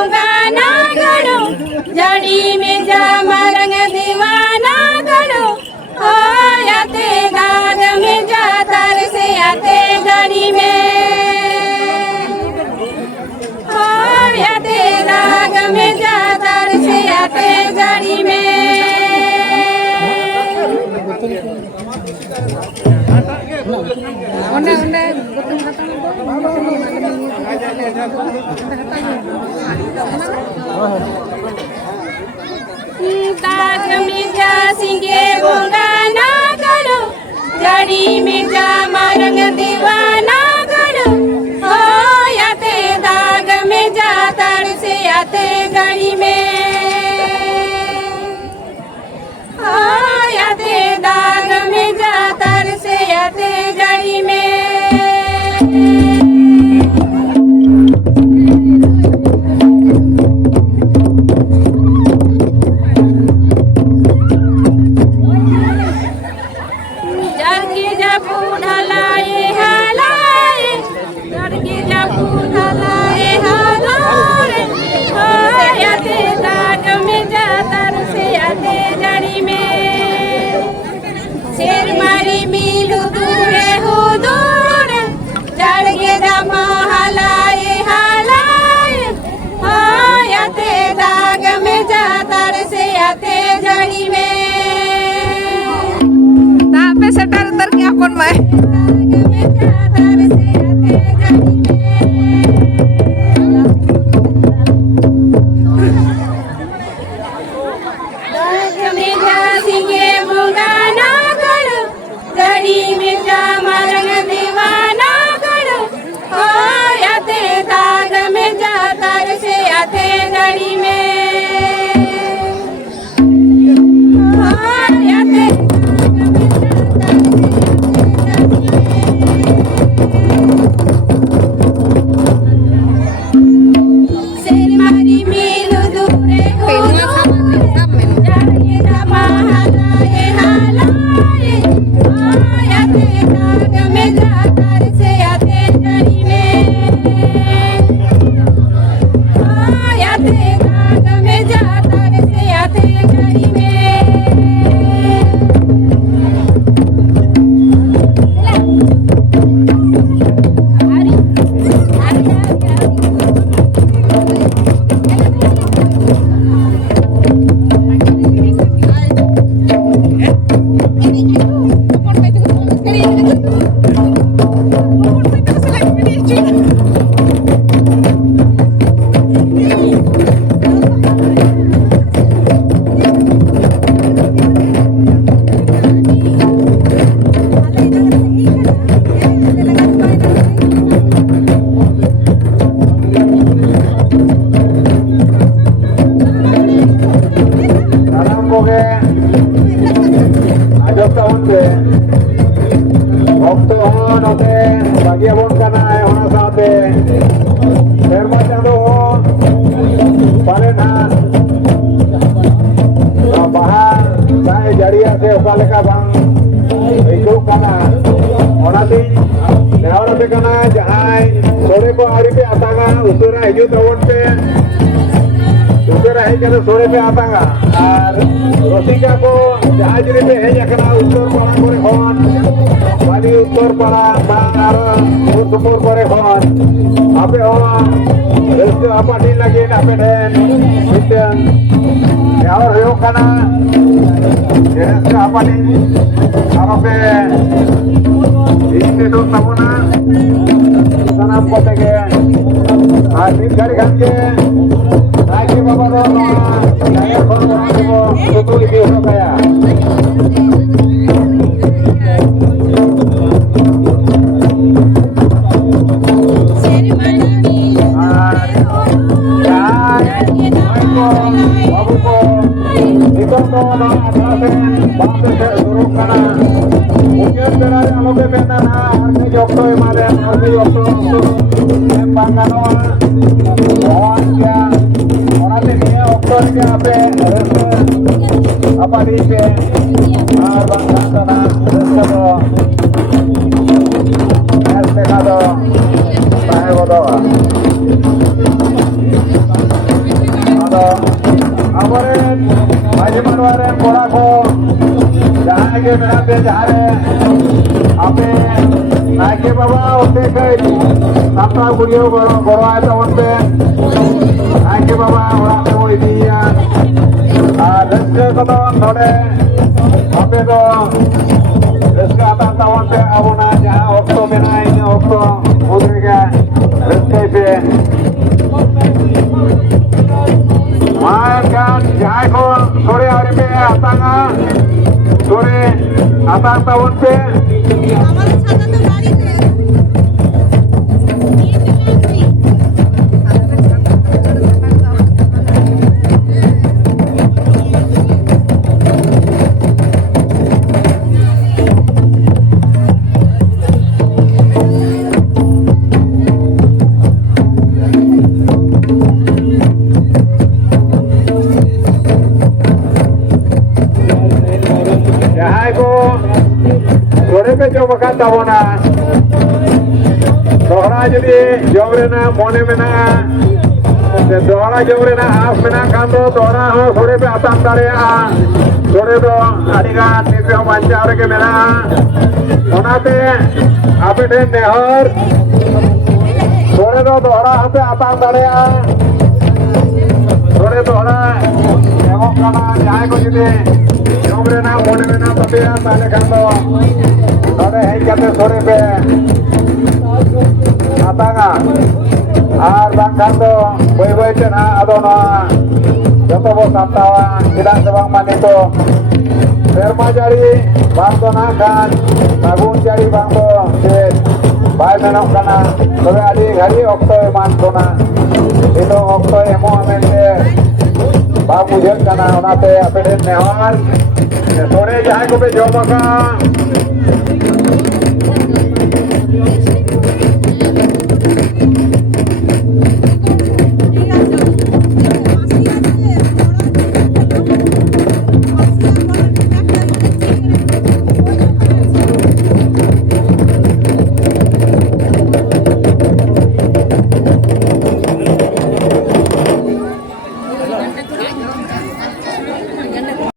बोंगा ना गड़ो जड़ी में जामा रंग दीवाना गड़ो ओ याते दाग में जातर से आते गाड़ी में ओ याते दाग में जातर से आते गाड़ी में दाग में जा सिंगे बोंगा ना करो जड़ी में जा रंग दीवाना करो ओ याते दाग में जा तर से आते गाड़ी में ओ याते दाग में जा तर से आते गाड़ी में setar terkiapun mai सोरे पे आतागा और रसिका को जहाज रे पे हेज अकना उत्तर पाड़ा करे होन बाली उत्तर पाड़ा बांगार सुपुर करे होन आपे हो रेस्टो आपाटी लगे आपे ठेन मिटन यार होयो खाना रेस्टो आपाटी आपे इनके तो नमूना सनाम पते के आज दिन गाड़ी खान के Lagi bapak doa, saya berdoa untuk ibu saya. Apa di pekado, saya berdoa. ᱥᱮᱨᱣᱟ ᱨᱮᱱ ᱠᱚᱲᱟ ᱠᱚ ᱡᱟᱦᱟᱸᱭ ᱜᱮ ᱢᱮᱱᱟᱜ ᱯᱮ ᱡᱟᱦᱟᱸᱨᱮ ᱟᱯᱮ ᱱᱟᱭᱠᱮ ᱵᱟᱵᱟ ᱚᱱᱛᱮ ᱠᱟᱹᱡ ᱥᱟᱯᱲᱟᱣ ᱜᱩᱲᱤᱭᱟᱹᱣ ᱜᱚᱲᱚᱣᱟᱭ ᱛᱟᱵᱚᱱ ᱯᱮ ᱱᱟᱭᱠᱮ ᱵᱟᱵᱟ ᱚᱲᱟᱜ ᱛᱮᱵᱚ ᱤᱫᱤᱭᱮᱭᱟ ᱟᱨ ᱨᱟᱹᱥᱠᱟᱹ ᱠᱚᱫᱚ ᱱᱚᱰᱮ ᱟᱯᱮ ᱫᱚ ᱨᱟᱹᱥᱠᱟᱹ ᱦᱟᱛᱟᱣ ᱛᱟᱵᱚᱱ ᱯᱮ ᱟᱵᱚᱱᱟᱜ ᱡᱟᱦᱟᱸ ᱚᱠᱛᱚ ᱢᱮᱱᱟᱜᱼᱟ ᱤᱱᱟᱹ ᱚᱠᱛᱚ ᱢᱩᱫᱽ ᱨᱮᱜᱮ ᱨᱟᱹᱥᱠᱟᱹᱭ ᱯᱮ ᱢᱟ ᱮᱱᱠᱷᱟᱱ ᱡᱟᱦᱟᱸᱭ ᱠᱚ ᱥᱳᱲᱮ ᱟᱹᱣᱨᱤ ᱯᱮ ᱟᱛᱟᱝᱟ ᱥᱳᱲᱮ আতাং তাবন পে আমাদের ছাতা তো গাড়িতে jahay ko sore pe jom akan tabona dohra jodi jom rena mone mena se dohra jom rena as mena kan do dohra ho sore pe atam dareya sore do adiga nipe mancha rege mena onate ape den nehor sore do dohra hape atam dareya sore dohra emon kana jahay ko jodi jom rena mone mena tabeya tale kan do node hei kate sore pe atanga ar bangkhan do boi boi te na ado na joto bo saptawa chedang se bang mani to serma jari bang do na kan sagun jari bang do se bai menok kana tobe adi ghari okto eman kona itu okto emo amente ba bujhet kana onate ape den nehar sore jahay ko pe jom aka